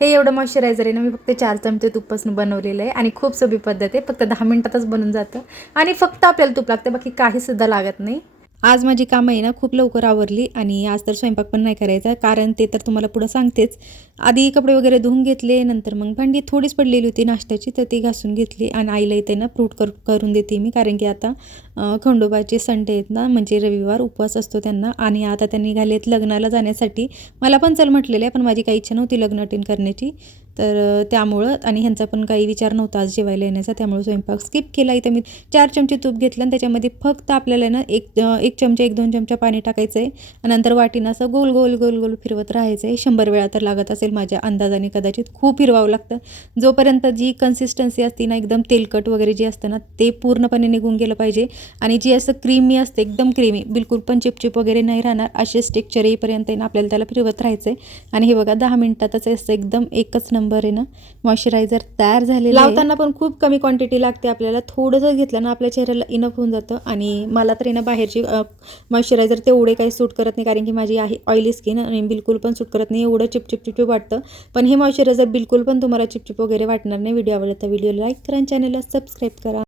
हे एवढं मॉइश्चरायझर आहे ना, मी फक्त 4 चमचे तुपापासून बनवलेलं आहे आणि खूप सोपी पद्धत आहे. फक्त 10 मिनिटातच बनून जातं आणि फक्त आपल्याला तूप लागतं, बाकी काहीसुद्धा लागत नाही. आज माझी कामं आहे ना खूप लवकर आवरली आणि आज तर स्वयंपाक पण नाही करायचा, कारण ते तर तुम्हाला पुढं सांगतेच. आधी कपडे वगैरे धुवून घेतले, नंतर मग भांडी थोडीच पडलेली होती नाश्त्याची, तर ती घासून घेतली आणि आईला इथे ना फ्रूट करून देते मी, कारण की आता खंडोबाचे संडे आहेत ना, म्हणजे रविवार उपवास असतो त्यांना आणि आता त्यांनी निघालेत लग्नाला जाण्यासाठी. मला पण चल म्हटलेलं आहे, पण माझी काही इच्छा नव्हती लग्न अटेंड करण्याची. तर त्यामुळं आणि ह्यांचा पण काही विचार नव्हता आज जेवायला येण्याचा, त्यामुळे स्वयंपाक स्किप केला. इथं मी 4 चमचे तूप घेतलं आणि त्याच्यामध्ये फक्त आपल्याला ना एक चमचा 1-2 चमचा पाणी टाकायचं आहे आणि नंतर वाटीनं असं गोल गोल गोल गोल फिरवत राहायचं आहे. 100 वेळा तर लागत असेल माझ्या अंदाजाने, कदाचित खूप फिरवावं लागतं. जोपर्यंत जी कन्सिस्टन्सी असते ना, एकदम तेलकट वगैरे जे असतं ना, ते पूर्णपणे निघून गेलं पाहिजे आणि जी असं क्रीमी असते, एकदम क्रीमी, बिलकुल पण चिपचिप वगैरे नाही राहणार, असेच टेक्स्चर येईपर्यंत ना आपल्याला त्याला फिरवत राहायचं आहे. आणि हे बघा 10 मिनिटातच असं एकदम एकच नंबर आहे ना मॉइश्चरायझर तयार झालेलं आहे. लावताना पण खूप कमी क्वांटिटी लागते आपल्याला, थोडंसं घेतलं ना आपल्या चेहऱ्याला इनफ होऊन जातं. आणि मला तर ना बाहेरची मॉइश्चरायझर तेवढे काही सूट करत नाही, कारण की माझी आहे ऑइली स्किन आणि बिलकुल पण सूट करत नाही, एवढं चिपचिप चिपचिप वाटतं. पण हे मॉइश्चरायझर बिलकुल पण तुम्हाला चिपचिप वगैरे वाटणार नाही. व्हिडिओ आवडला तर व्हिडिओ लाईक करा आणि चॅनलला सबस्क्राईब करा.